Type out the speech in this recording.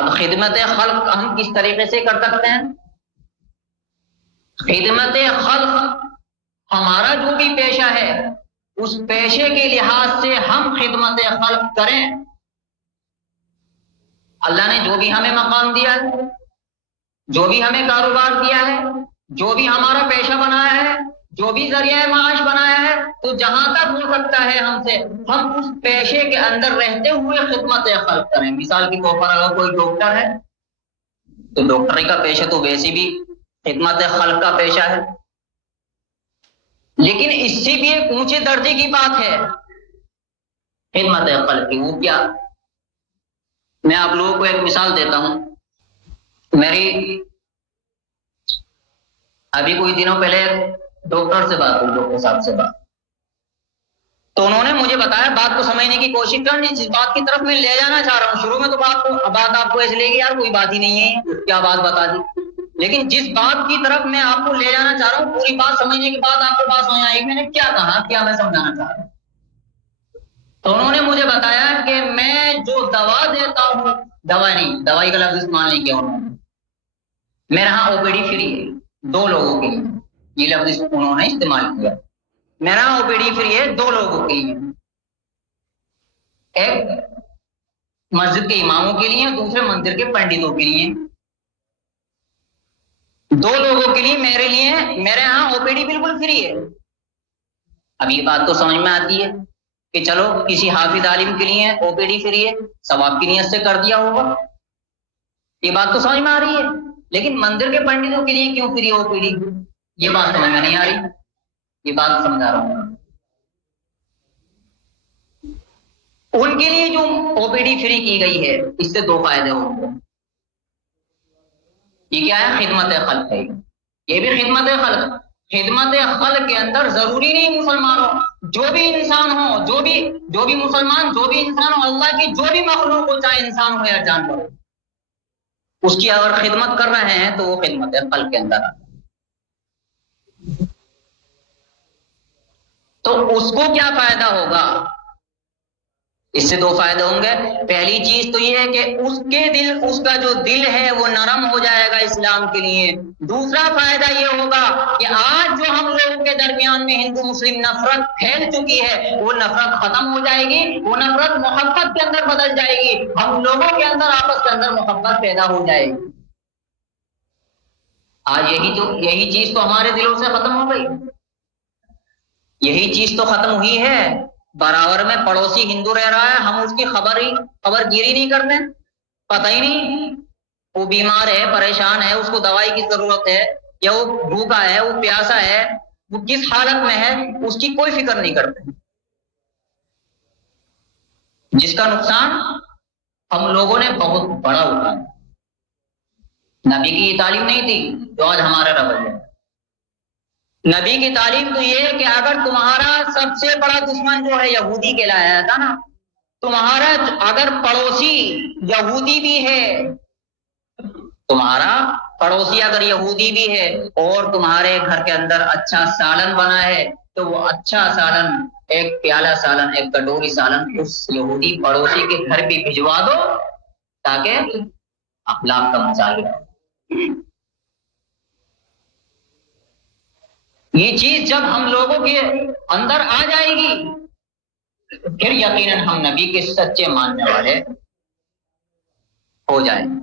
اب خدمت خلق ہم کس طریقے سے کر سکتے ہیں؟ خدمت خلق ہمارا جو بھی پیشہ ہے اس پیشے کے لحاظ سے ہم خدمت خلق کریں۔ اللہ نے جو بھی ہمیں مقام دیا ہے، جو بھی ہمیں کاروبار دیا ہے، جو بھی ہمارا پیشہ بنایا ہے، جو بھی ذریعہ معاش بنایا ہے، تو جہاں تک ہو سکتا ہے ہم سے ہم اس پیشے کے اندر رہتے ہوئے خدمت خلق کریں۔ مثال کے طور پر اگر کوئی ڈاکٹر ہے تو ڈاکٹری کا پیشہ تو ویسے بھی خدمت خلق کا پیشہ ہے، لیکن اس سے بھی ایک اونچے درجے کی بات ہے خدمت خلق کی۔ وہ کیا؟ میں آپ لوگوں کو ایک مثال دیتا ہوں۔ میری ابھی کچھ دنوں پہلے ڈاکٹر سے بات ہوئی، ڈاکٹر صاحب سے بات، تو انہوں نے مجھے بتایا، بات کو سمجھنے کی کوشش کرنی، جس بات کی طرف میں لے جانا چاہ رہا ہوں شروع میں تو بات آپ کو ایسے لے گی یار کوئی بات ہی نہیں ہے، کیا بات بتا دی، لیکن جس بات کی طرف میں آپ کو لے جانا چاہ رہا ہوں پوری بات سمجھنے کے بعد آپ کو بات سمجھ آئے گی میں نے کیا کہا، کیا میں سمجھانا چاہ رہا ہوں۔ تو انہوں نے مجھے بتایا کہ میں جو دوا دیتا ہوں، دوائی کا لفظ استعمال نہیں کیا انہوں نے، میرے یہاں او پی ڈی فری ہے 2 لوگوں کے لیے، یہ لفظ انہوں نے استعمال کیا، میرا او پی ڈی فری ہے 2 لوگوں کے لیے، ایک مسجد کے اماموں کے لیے، دوسرے مندر کے پنڈتوں کے لیے، 2 لوگوں کے لیے میرے یہاں او پی ڈی بالکل فری ہے۔ اب یہ بات تو سمجھ میں آتی ہے کہ چلو کسی حافظ عالم کے لیے او پی ڈی فری ہے، ثواب کی نیت سے کر دیا ہوگا، یہ بات تو سمجھ میں آ رہی ہے، لیکن مندر کے پنڈتوں کے لیے کیوں فری او پی ڈی؟ یہ بات سمجھ میں نہیں آ رہی، یہ بات سمجھا رہا ہوں۔ ان کے لیے جو او پی ڈی فری کی گئی ہے اس سے 2 فائدے ہوں گے۔ یہ کیا ہے؟ خدمت خلق ہے، یہ بھی خدمت خلق۔ خدمت خلق کے اندر ضروری نہیں مسلمانوں، جو بھی انسان ہو، جو بھی مسلمان، جو بھی انسان ہو، اللہ کی جو بھی مخلوق ہو، چاہے انسان ہو یا جانور ہو، اس کی اگر خدمت کر رہے ہیں تو وہ خدمت خلق کے اندر آتا ہے۔ تو اس کو کیا فائدہ ہوگا؟ اس سے 2 فائدے ہوں گے۔ پہلی چیز تو یہ ہے کہ اس کا جو دل ہے وہ نرم ہو جائے گا اسلام کے لیے۔ دوسرا فائدہ یہ ہوگا کہ آج جو ہم لوگوں کے درمیان میں ہندو مسلم نفرت پھیل چکی ہے وہ نفرت ختم ہو جائے گی، وہ نفرت محبت کے اندر بدل جائے گی، ہم لوگوں کے اندر آپس کے اندر محبت پیدا ہو جائے گی۔ آج یہی چیز تو ہمارے دلوں سے ختم ہو گئی، یہی چیز تو ختم ہوئی ہے۔ برابر میں پڑوسی ہندو رہ رہا ہے، ہم اس کی خبر گیری نہیں کرتے، پتہ ہی نہیں وہ بیمار ہے، پریشان ہے، اس کو دوائی کی ضرورت ہے، یا وہ بھوکا ہے، وہ پیاسا ہے، وہ کس حالت میں ہے اس کی کوئی فکر نہیں کرتے، جس کا نقصان ہم لوگوں نے بہت بڑا اٹھایا۔ نبی کی یہ تعلیم نہیں تھی جو آج ہمارا رویہ ہے۔ نبی کی تعلیم تو یہ ہے کہ اگر تمہارا سب سے بڑا دشمن جو ہے یہودی کہلایا تھا نا، تمہارا اگر پڑوسی یہودی بھی ہے، تمہارا پڑوسی اگر یہودی بھی ہے اور تمہارے گھر کے اندر اچھا سالن بنا ہے تو وہ اچھا سالن، ایک پیالہ سالن، ایک کٹوری سالن اس یہودی پڑوسی کے گھر بھی بھجوا دو تاکہ اخلاق کا مظاہرہ ہو۔ یہ چیز جب ہم لوگوں کے اندر آ جائے گی پھر یقیناً ہم نبی کے سچے ماننے والے ہو جائیں گے۔